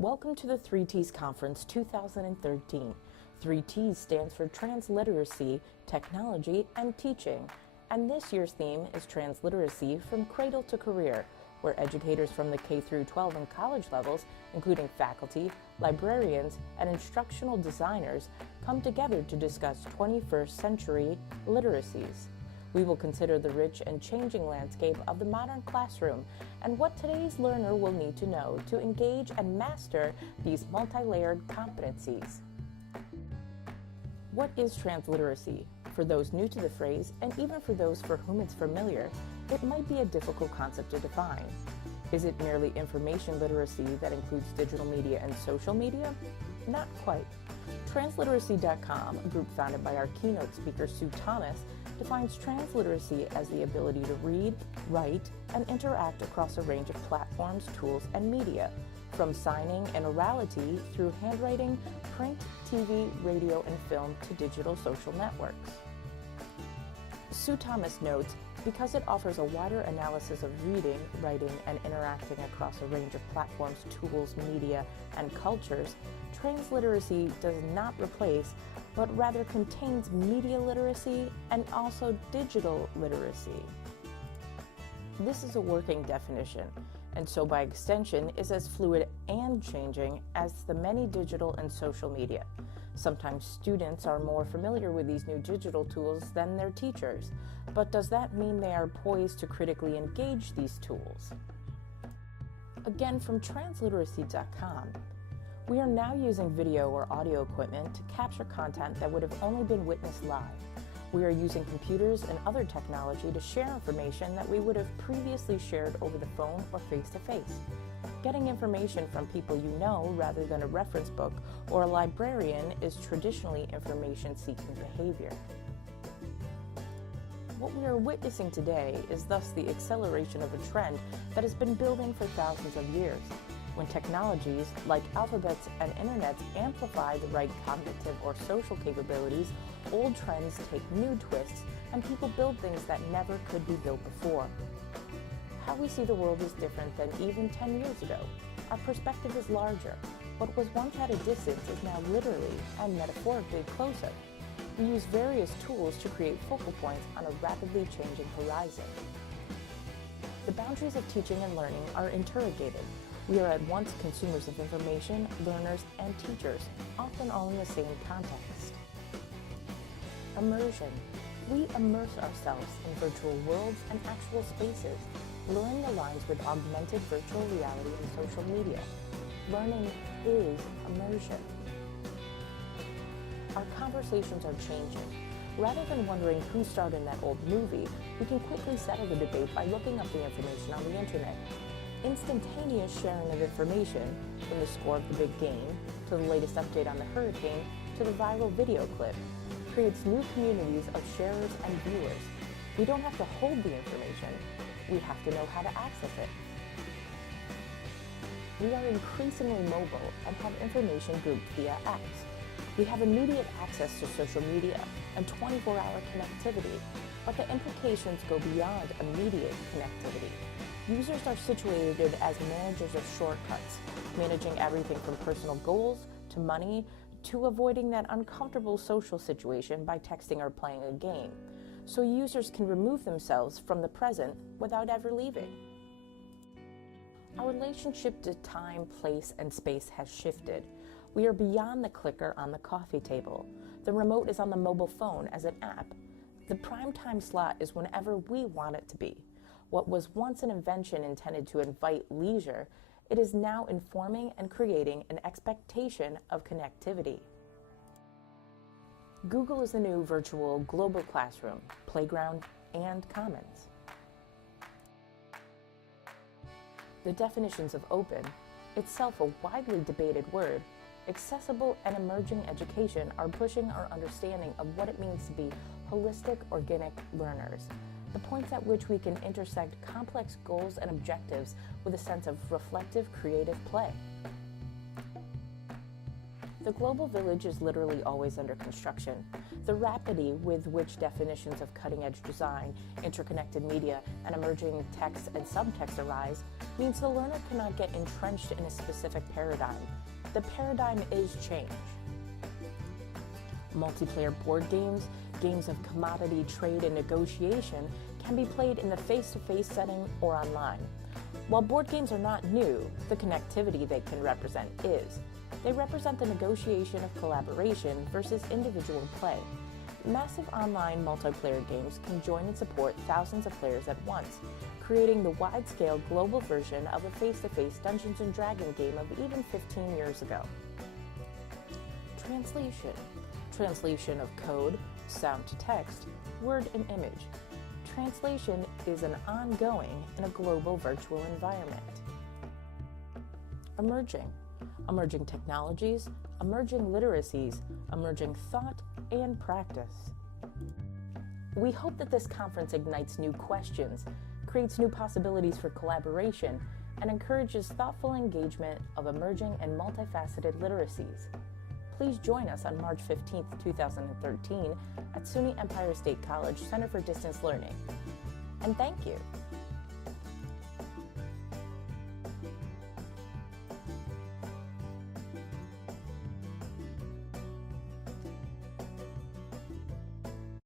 Welcome to the 3T's Conference 2013. 3T's stands for Transliteracy, Technology, and Teaching. And this year's theme is Transliteracy from Cradle to Career, where educators from the K-12 and college levels, including faculty, librarians, and instructional designers, come together to discuss 21st century literacies. We will consider the rich and changing landscape of the modern classroom and what today's learner will need to know to engage and master these multi-layered competencies. What is transliteracy? For those new to the phrase, and even for those for whom it's familiar, it might be a difficult concept to define. Is it merely information literacy that includes digital media and social media? Not quite. Transliteracy.com, a group founded by our keynote speaker Sue Thomas, defines transliteracy as the ability to read, write, and interact across a range of platforms, tools, and media, from signing and orality through handwriting, print, TV, radio, and film to digital social networks. Sue Thomas notes, because it offers a wider analysis of reading, writing, and interacting across a range of platforms, tools, media, and cultures, transliteracy does not replace, but rather contains media literacy and also digital literacy. This is a working definition, and so by extension is as fluid and changing as the many digital and social media. Sometimes students are more familiar with these new digital tools than their teachers, but does that mean they are poised to critically engage these tools? Again, from transliteracy.com, we are now using video or audio equipment to capture content that would have only been witnessed live. We are using computers and other technology to share information that we would have previously shared over the phone or face-to-face. Getting information from people you know rather than a reference book or a librarian is traditionally information-seeking behavior. What we are witnessing today is thus the acceleration of a trend that has been building for thousands of years. When technologies like alphabets and internets amplify the right cognitive or social capabilities, old trends take new twists and people build things that never could be built before. How we see the world is different than even 10 years ago. Our perspective is larger. What was once at a distance is now literally and metaphorically closer. We use various tools to create focal points on a rapidly changing horizon. The boundaries of teaching and learning are interrogated. We are at once consumers of information, learners, and teachers, often all in the same context. Immersion. We immerse ourselves in virtual worlds and actual spaces, blurring the lines with augmented virtual reality and social media. Learning is immersion. Our conversations are changing. Rather than wondering who starred in that old movie, we can quickly settle the debate by looking up the information on the internet. Instantaneous sharing of information, from the score of the big game, to the latest update on the hurricane, to the viral video clip, creates new communities of sharers and viewers. We don't have to hold the information, we have to know how to access it. We are increasingly mobile and have information grouped via apps. We have immediate access to social media and 24-hour connectivity, but the implications go beyond immediate connectivity. Users are situated as managers of shortcuts, managing everything from personal goals to money to avoiding that uncomfortable social situation by texting or playing a game, so users can remove themselves from the present without ever leaving. Our relationship to time, place, and space has shifted. We are beyond the clicker on the coffee table. The remote is on the mobile phone as an app. The prime time slot is whenever we want it to be. What was once an invention intended to invite leisure, it is now informing and creating an expectation of connectivity. Google is the new virtual global classroom, playground, and commons. The definitions of open, itself a widely debated word, accessible and emerging education are pushing our understanding of what it means to be holistic, organic learners. The points at which we can intersect complex goals and objectives with a sense of reflective, creative play. The global village is literally always under construction. The rapidity with which definitions of cutting-edge design, interconnected media, and emerging text and subtext arise means the learner cannot get entrenched in a specific paradigm. The paradigm is change. Multiplayer board games, games of commodity trade and negotiation, can be played in the face-to-face setting or online. While board games are not new, the connectivity they can represent is. They represent the negotiation of collaboration versus individual play. Massive online multiplayer games can join and support thousands of players at once, creating the wide-scale global version of a face-to-face Dungeons & Dragons game of even 15 years ago. Translation. Translation of code, sound to text, word and image. Translation is an ongoing in a global virtual environment. Emerging. Emerging technologies, emerging literacies, emerging thought and practice. We hope that this conference ignites new questions, creates new possibilities for collaboration, and encourages thoughtful engagement of emerging and multifaceted literacies. Please join us on March 15, 2013 at SUNY Empire State College Center for Distance Learning. And thank you.